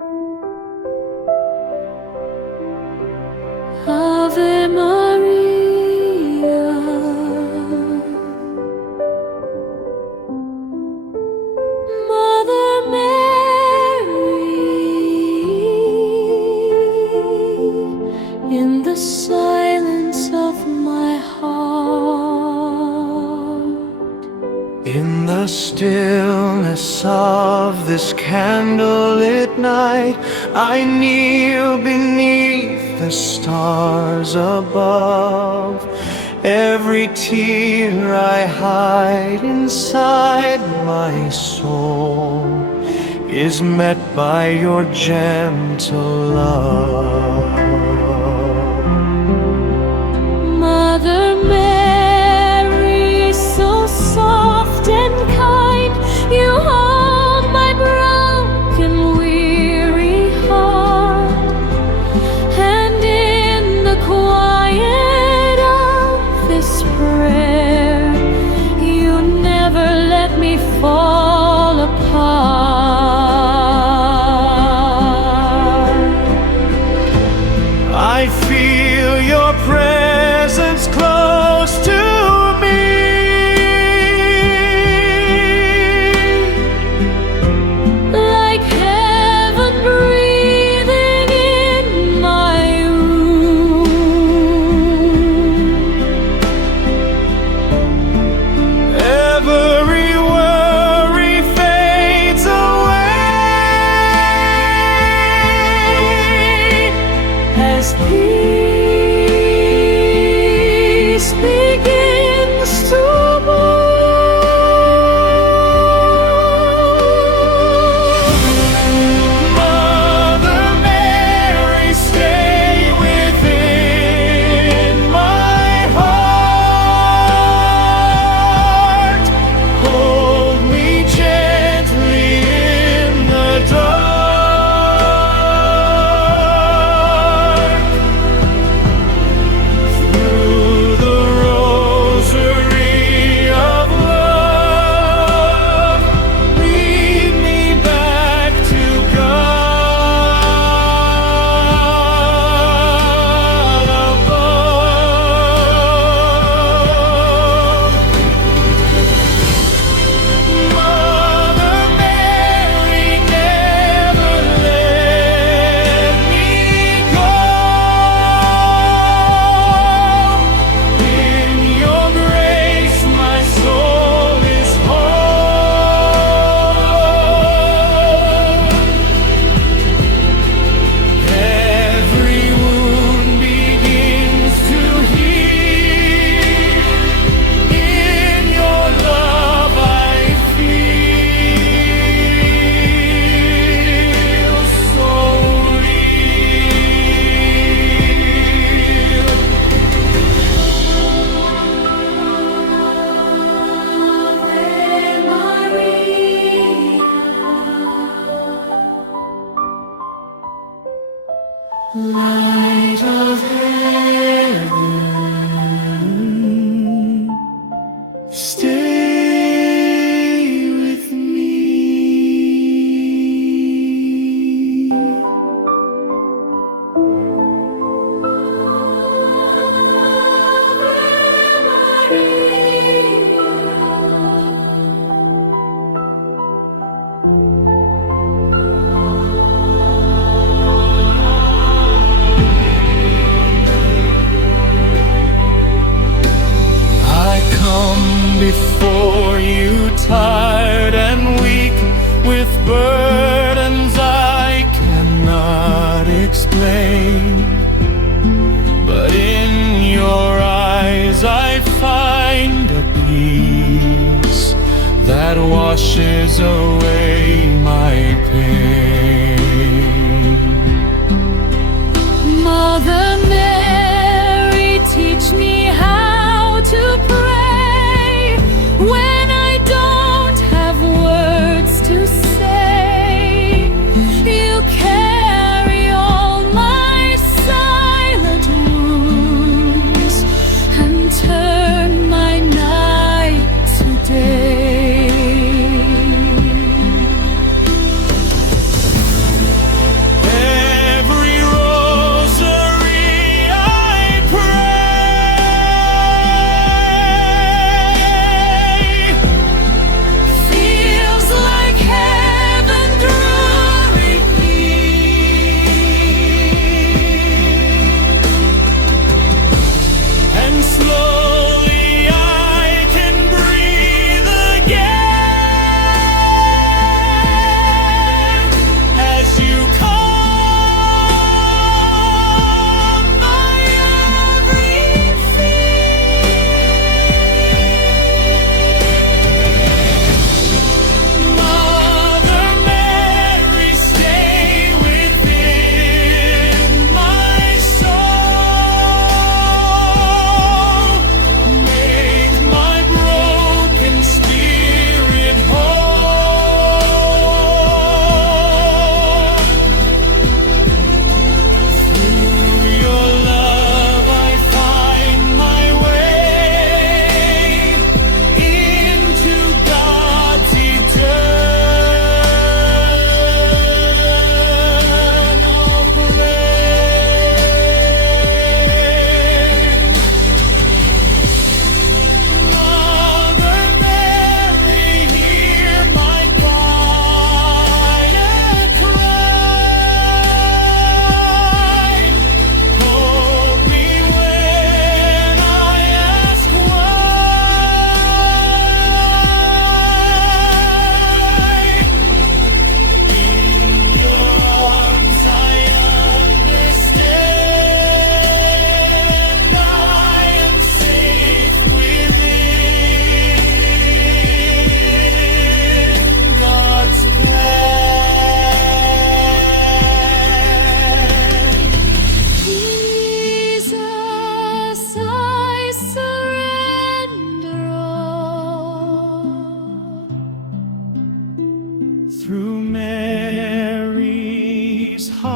Ave Maria, Mother Mary, in the silence of my heart, in the stillness of this candlelit night, I kneel beneath the stars above. Every tear I hide inside my soul is met by your gentle love. Mother Mary, so soft and kind, you hold my broken, weary heart, and in the quiet of this prayer, you never let me fall apart. I feel your presence close to me, like heaven breathing in my room. every worry fades away As peace begins to bloom. Mother Mary, stay within my heart. Hold me gently in the dark. Through the rosary of love, lead me back to God above. Mother Mary, never let me go. In your grace, my soul is whole. Every wound begins to heal. In your love, I feel so real. Light of heaven, stay with me. I come before you tired and weak, with burdens I cannot explain. But in your eyes I find a peace that washes away my pain. Mother Mary, teach me how to pray when I don't through Mary's heart.